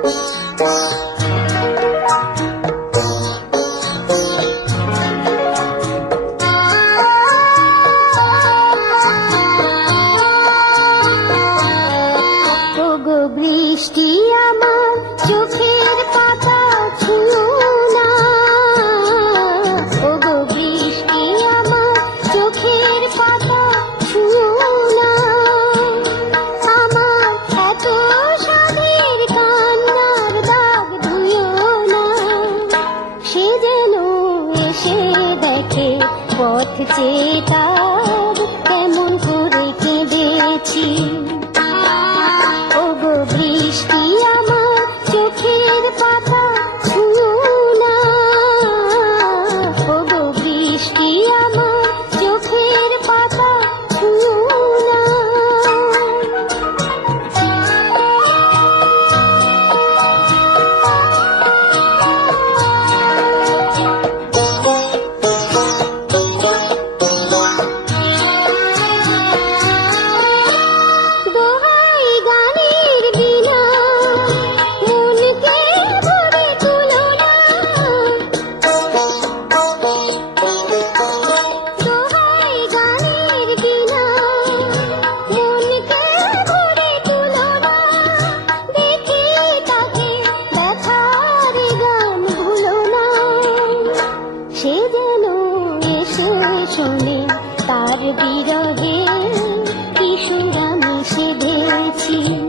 啊 যে তার কেমন করে কেঁদেছি? পিছনে তার বিরহে কিশোরামি সেধেছি।